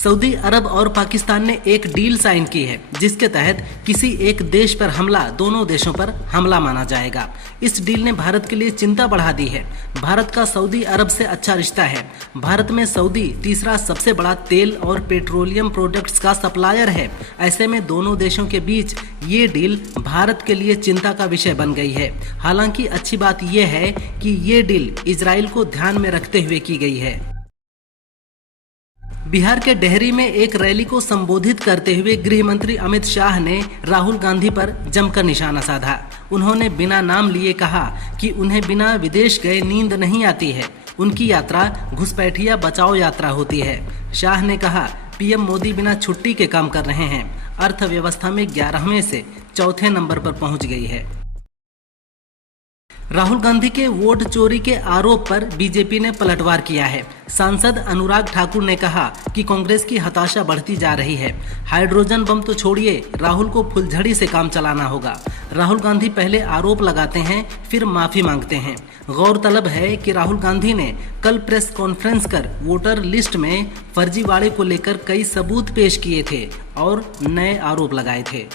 Saudi अरब और पाकिस्तान ने एक डील साइन की है जिसके तहत किसी एक देश पर हमला दोनों देशों पर हमला माना जाएगा। इस डील ने भारत के लिए चिंता बढ़ा दी है। भारत का सऊदी अरब से अच्छा रिश्ता है। भारत में सऊदी तीसरा सबसे बड़ा तेल और पेट्रोलियम प्रोडक्ट्स का सप्लायर है। ऐसे में दोनों देशों के बीच ये डील भारत के लिए चिंता का विषय बन गई है। हालांकि अच्छी बात यह है कि ये डील इजराइल को ध्यान में रखते हुए की गई है। बिहार के डेहरी में एक रैली को संबोधित करते हुए गृह मंत्री अमित शाह ने राहुल गांधी पर जमकर निशाना साधा। उन्होंने बिना नाम लिए कहा कि उन्हें बिना विदेश गए नींद नहीं आती है। उनकी यात्रा घुसपैठिया बचाओ यात्रा होती है। शाह ने कहा, पीएम मोदी बिना छुट्टी के काम कर रहे हैं। अर्थव्यवस्था में 11वें से चौथे नंबर पर पहुंच गई है। राहुल गांधी के वोट चोरी के आरोप पर बीजेपी ने पलटवार किया है। सांसद अनुराग ठाकुर ने कहा कि कांग्रेस की हताशा बढ़ती जा रही है। हाइड्रोजन बम तो छोड़िए, राहुल को फुलझड़ी से काम चलाना होगा। राहुल गांधी पहले आरोप लगाते हैं, फिर माफी मांगते हैं। गौरतलब है कि राहुल गांधी ने कल प्रेस कॉन्फ्रेंस कर वोटर लिस्ट में फर्जीवाड़े को लेकर कई सबूत पेश किए थे और नए आरोप लगाए थे।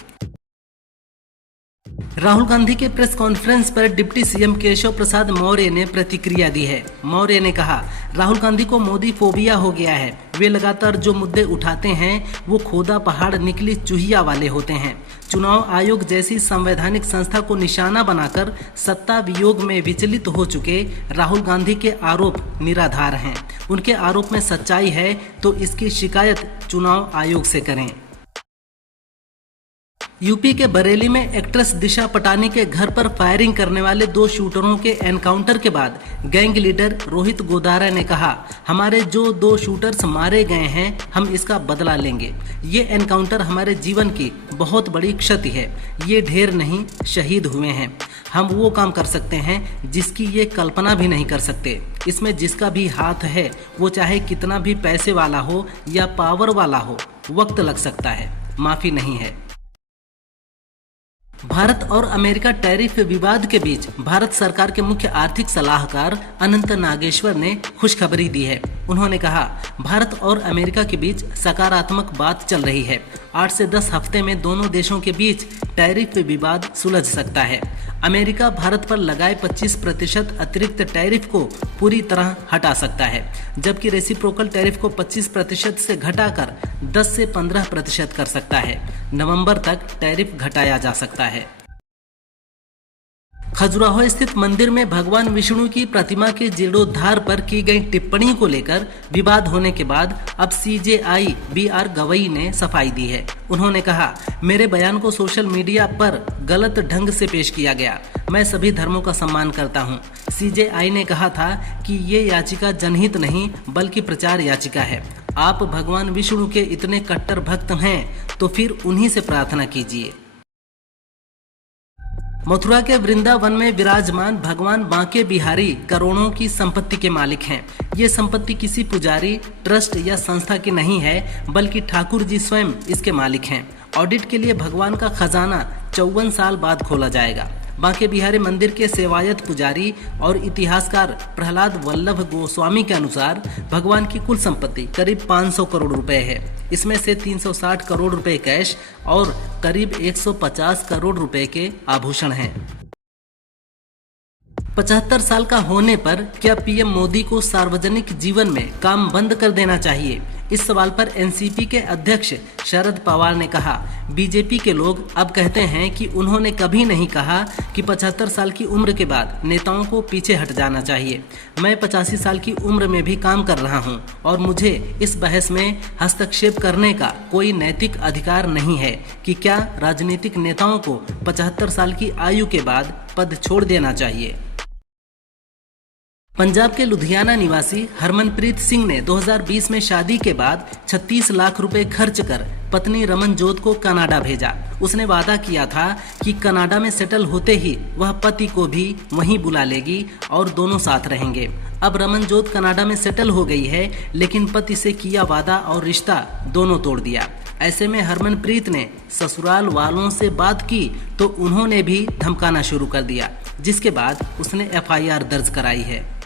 राहुल गांधी के प्रेस कॉन्फ्रेंस पर डिप्टी सीएम केशव प्रसाद मौर्य ने प्रतिक्रिया दी है। मौर्य ने कहा, राहुल गांधी को मोदी फोबिया हो गया है। वे लगातार जो मुद्दे उठाते हैं वो खोदा पहाड़ निकली चूहिया वाले होते हैं। चुनाव आयोग जैसी संवैधानिक संस्था को निशाना बनाकर सत्ता वियोग में विचलित हो चुके राहुल गांधी के आरोप निराधार हैं। उनके आरोप में सच्चाई है तो इसकी शिकायत चुनाव आयोग से करें। यूपी के बरेली में एक्ट्रेस दिशा पटानी के घर पर फायरिंग करने वाले 2 शूटरों के एनकाउंटर के बाद गैंग लीडर रोहित गोदारा ने कहा, हमारे जो 2 शूटर्स मारे गए हैं हम इसका बदला लेंगे। ये एनकाउंटर हमारे जीवन की बहुत बड़ी क्षति है। ये ढेर नहीं शहीद हुए हैं। हम वो काम कर सकते हैं जिसकी ये कल्पना भी नहीं कर सकते। इसमें जिसका भी हाथ है वो चाहे कितना भी पैसे वाला हो या पावर वाला हो, वक्त लग सकता है, माफी नहीं है। भारत और अमेरिका टैरिफ विवाद के बीच भारत सरकार के मुख्य आर्थिक सलाहकार अनंत नागेश्वर ने खुशखबरी दी है। उन्होंने कहा, भारत और अमेरिका के बीच सकारात्मक बात चल रही है। 8 से 10 हफ्ते में दोनों देशों के बीच टैरिफ विवाद सुलझ सकता है। अमेरिका भारत पर लगाए 25% अतिरिक्त टैरिफ को पूरी तरह हटा सकता है, जबकि रेसिप्रोकल टैरिफ को 25% से घटाकर 10 से 15% कर सकता है। नवंबर तक टैरिफ घटाया जा सकता है। खजुराहो स्थित मंदिर में भगवान विष्णु की प्रतिमा के जीर्णोद्धार पर की गई टिप्पणी को लेकर विवाद होने के बाद अब CJI BR गवई ने सफाई दी है। उन्होंने कहा, मेरे बयान को सोशल मीडिया पर गलत ढंग से पेश किया गया। मैं सभी धर्मों का सम्मान करता हूं। CJI ने कहा था कि ये याचिका जनहित नहीं बल्कि प्रचार याचिका है। आप भगवान विष्णु के इतने कट्टर भक्त हैं तो फिर उन्हीं से प्रार्थना कीजिए। मथुरा के वृंदावन में विराजमान भगवान बांके बिहारी करोड़ों की संपत्ति के मालिक हैं। ये संपत्ति किसी पुजारी, ट्रस्ट या संस्था की नहीं है बल्कि ठाकुर जी स्वयं इसके मालिक हैं। ऑडिट के लिए भगवान का खजाना 54 साल बाद खोला जाएगा। बांके बिहारी मंदिर के सेवायत पुजारी और इतिहासकार प्रहलाद वल्लभ गोस्वामी के अनुसार भगवान की कुल संपत्ति करीब 500 करोड़ रुपए है। इसमें से 360 करोड़ रुपए कैश और करीब 150 करोड़ रुपए के आभूषण हैं। 75 साल का होने पर क्या पीएम मोदी को सार्वजनिक जीवन में काम बंद कर देना चाहिए? इस सवाल पर एनसीपी के अध्यक्ष शरद पवार ने कहा, बीजेपी के लोग अब कहते हैं कि उन्होंने कभी नहीं कहा कि 75 साल की उम्र के बाद नेताओं को पीछे हट जाना चाहिए। मैं 85 साल की उम्र में भी काम कर रहा हूं और मुझे इस बहस में हस्तक्षेप करने का कोई नैतिक अधिकार नहीं है कि क्या राजनीतिक नेताओं को 75 साल की आयु के बाद पद छोड़ देना चाहिए। पंजाब के लुधियाना निवासी हरमनप्रीत सिंह ने 2020 में शादी के बाद 36 लाख रुपए खर्च कर पत्नी रमनजोत को कनाडा भेजा। उसने वादा किया था कि कनाडा में सेटल होते ही वह पति को भी वहीं बुला लेगी और दोनों साथ रहेंगे। अब रमनजोत कनाडा में सेटल हो गई है, लेकिन पति से किया वादा और रिश्ता दोनों तोड़ दिया। ऐसे में हरमनप्रीत ने ससुराल वालों से बात की तो उन्होंने भी धमकाना शुरू कर दिया, जिसके बाद उसने FIR दर्ज कराई है।